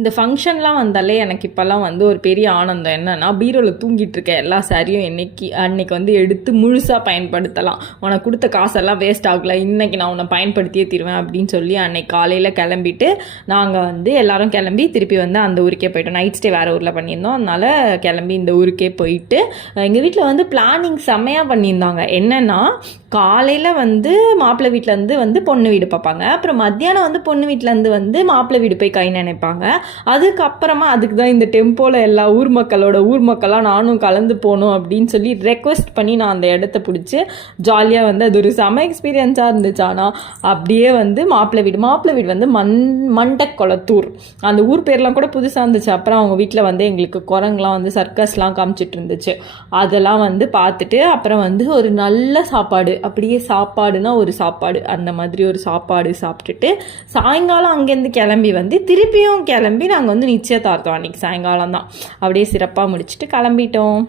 இந்த ஃபங்க்ஷன்லாம் வந்தாலே எனக்கு இப்போல்லாம் வந்து ஒரு பெரிய ஆனந்தம் என்னென்னா, பீரோவில் தூங்கிட்டு இருக்க எல்லா சாரியும் அன்னைக்கு வந்து எடுத்து முழுசாக பயன்படுத்தலாம். உனக்கு கொடுத்த காசெல்லாம் வேஸ்ட் ஆகலை, இன்றைக்கி நான் உன்னை பயன்படுத்தியே தருவேன் அப்படின்னு சொல்லி அன்னைக்கு காலையில் கிளம்பிட்டு நாங்கள் வந்து எல்லோரும் கிளம்பி திருப்பி வந்து அந்த ஊருக்கே போயிட்டோம். நைட் ஸ்டே வேறு ஊரில் பண்ணியிருந்தோம். அதனால் கிளம்பி இந்த ஊருக்கே போயிட்டு எங்கள் வீட்டில் வந்து பிளானிங் செம்மையாக பண்ணியிருந்தாங்க. என்னென்னா, காலையில் வந்து மாப்பிள்ளை வீட்டிலேருந்து வந்து பொண்ணு வீடு பார்ப்பாங்க. அப்புறம் மத்தியானம் வந்து பொண்ணு வீட்டிலேருந்து வந்து மாப்பிள்ளை வீடு போய் கை நினைப்பாங்க. அதுக்கப்புறமா அதுக்கு தான் இந்த டெம்போவில் எல்லா ஊர் மக்களாக நானும் கலந்து போகணும் அப்படின்னு சொல்லி ரெக்வெஸ்ட் பண்ணி நான் அந்த இடத்த பிடிச்சி ஜாலியாக வந்து அது ஒரு செம எக்ஸ்பீரியன்ஸாக இருந்துச்சு. ஆனால் அப்படியே வந்து மாப்பிள்ளை வீடு வந்து மண்டக்குளத்தூர், அந்த ஊர் பேர்லாம் கூட புதுசாக இருந்துச்சு. அப்புறம் அவங்க வீட்டில் வந்து எங்களுக்கு குரங்குலாம் வந்து சர்க்கஸ்லாம் காமிச்சிட்டு இருந்துச்சு. அதெல்லாம் வந்து பார்த்துட்டு அப்புறம் வந்து ஒரு நல்ல சாப்பாடு, அப்படியே சாப்பாடுனா ஒரு சாப்பாடு, அந்த மாதிரி ஒரு சாப்பாடு சாப்பிட்டுட்டு சாயங்காலம் அங்கேருந்து கிளம்பி வந்து திருப்பியும் கிளம்பி நாங்கள் வந்து நிச்சயதார்த்தம் அன்றைக்கி சாயங்காலம் தான் அப்படியே சிறப்பாக முடிச்சுட்டு கிளம்பிட்டோம்.